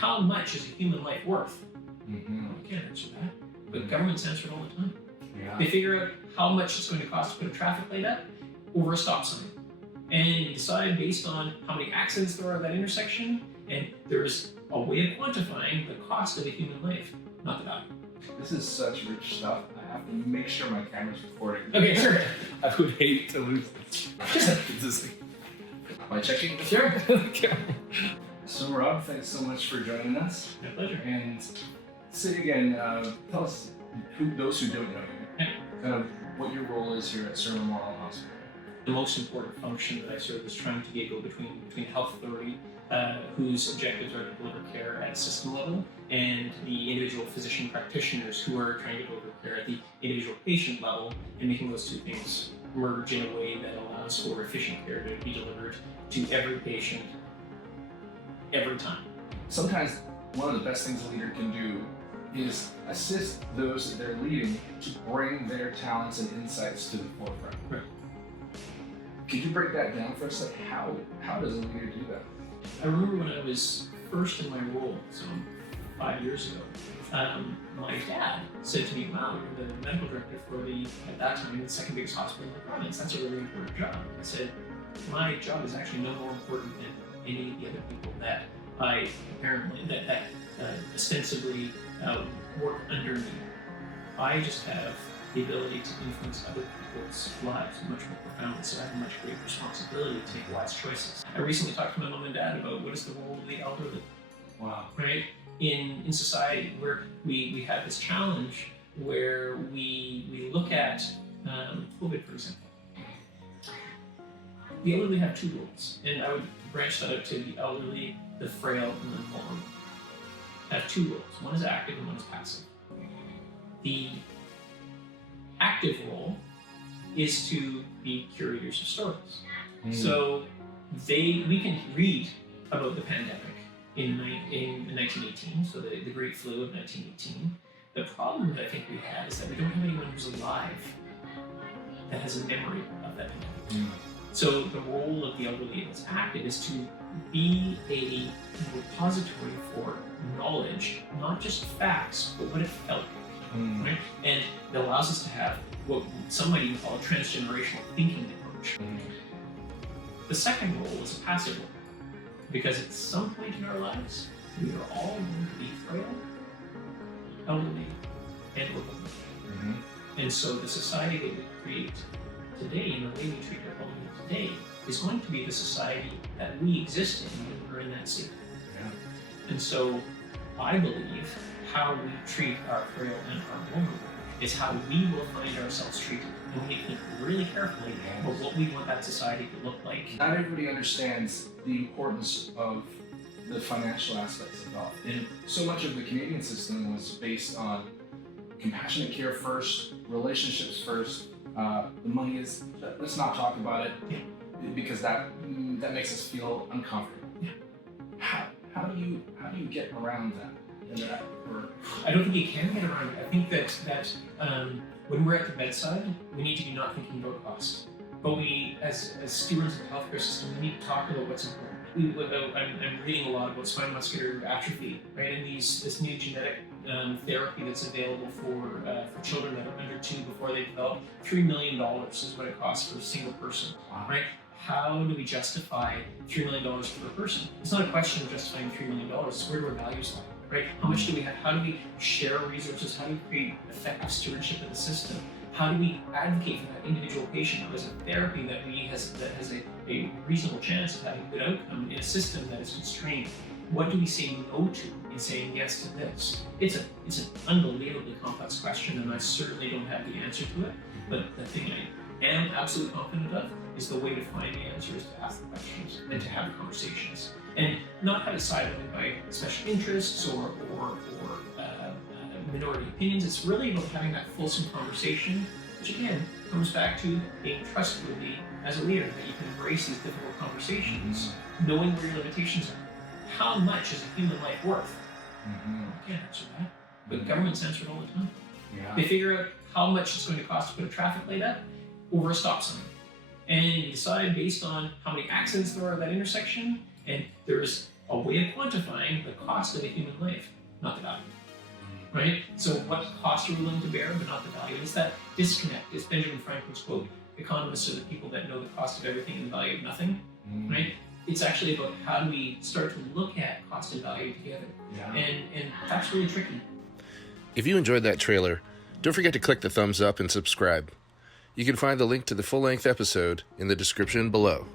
how much is a human life worth? Mm-hmm. I can't answer that, but governments answer it all the time. Yeah. They figure out how much it's going to cost to put a traffic light up over a stop sign. And you decide based on how many accidents there are at that intersection, and there's a way of quantifying the cost of a human life, not the value. This is such rich stuff. I have to make sure my camera's recording. Okay, sure. I would hate to lose this. Am I checking? Sure. So Rob, thanks so much for joining us. My pleasure. And say again, tell us, those who don't know you, kind of what your role is here at Sir Memorial Hospital. The most important function that I serve is trying to go between the health authority, whose objectives are to deliver care at a system level, and the individual physician practitioners who are trying to deliver care at the individual patient level, and making those two things merge in a way that allows for efficient care to be delivered to every patient, every time. Sometimes one of the best things a leader can do is assist those that they're leading to bring their talents and insights to the forefront. Right. Could you break that down for us? Like how does a leader do that? I remember when I was first in my role, so 5 years ago, my dad said to me, wow, you're the medical director for at that time, the second biggest hospital in the province. That's a really important job. I said, my job is actually no more important than any of the other people that I apparently, that ostensibly work under me. I just have the ability to influence other people's lives much more profoundly, so I have a much greater responsibility to make wise choices. I recently talked to my mom and dad about what is the role of the elderly. Wow. Right? In society, where we have this challenge where we look at COVID, for example. The elderly have two roles, and I would branch that out to the elderly, the frail, and the vulnerable. Have two roles. One is active and one is passive. The active role is to be curators of stories. So we can read about the pandemic in 1918, so the Great Flu of 1918. The problem that I think we have is that we don't have anyone who's alive that has a memory of that pandemic. So the role of the elderly that's active is to be a repository for knowledge, not just facts, but what it felt like. Right? And it allows us to have what some might even call a transgenerational thinking approach. The second role is a passive role, because at some point in our lives, we are all going to be frail, elderly, and vulnerable. And so the society that we create today and the way we treat our elderly today is going to be the society that we exist in when we're in that state. And so I believe how we treat our frail and our vulnerable is how we will find ourselves treated. And we need to think really carefully about what we want that society to look like. Not everybody understands the importance of the financial aspects of health. And so much of the Canadian system was based on compassionate care first, relationships first. The money is, let's not talk about it, because that makes us feel uncomfortable. How do you get around that? I don't think you can get around it. I think that when we're at the bedside, we need to be not thinking about cost. But we, as stewards of the healthcare system, we need to talk about what's important. I'm reading a lot about spinal muscular atrophy, right? And this new genetic therapy that's available for children that are under 2 before they develop. $3 million is what it costs for a single person, right? How do we justify $3 million per person? It's not a question of justifying $3 million. It's where do our values lie? Right? How much do we have? How do we share resources? How do we create effective stewardship of the system? How do we advocate for that individual patient who has a therapy that has a reasonable chance of having a good outcome in a system that is constrained? What do we say no to in saying yes to this? It's an unbelievably complex question, and I certainly don't have the answer to it. But the thing I am absolutely confident of is the way to find the answer is to ask the questions and to have the conversations. And not have it sided by special interests or minority opinions. It's really about having that fulsome conversation, which again comes back to being trustworthy as a leader, that you can embrace these difficult conversations, knowing where your limitations are. How much is a human life worth? I can't answer that, but governments answer it all the time. They figure out how much it's going to cost to put a traffic light up over a stop sign. And you decide based on how many accidents there are at that intersection, and there's a way of quantifying the cost of a human life, not the value. Right? So what cost are we willing to bear, but not the value? It's that disconnect. It's Benjamin Franklin's quote, economists are the people that know the cost of everything and the value of nothing. Right? It's actually about how do we start to look at cost and value together. Yeah. And that's really tricky. If you enjoyed that trailer, don't forget to click the thumbs up and subscribe. You can find the link to the full-length episode in the description below.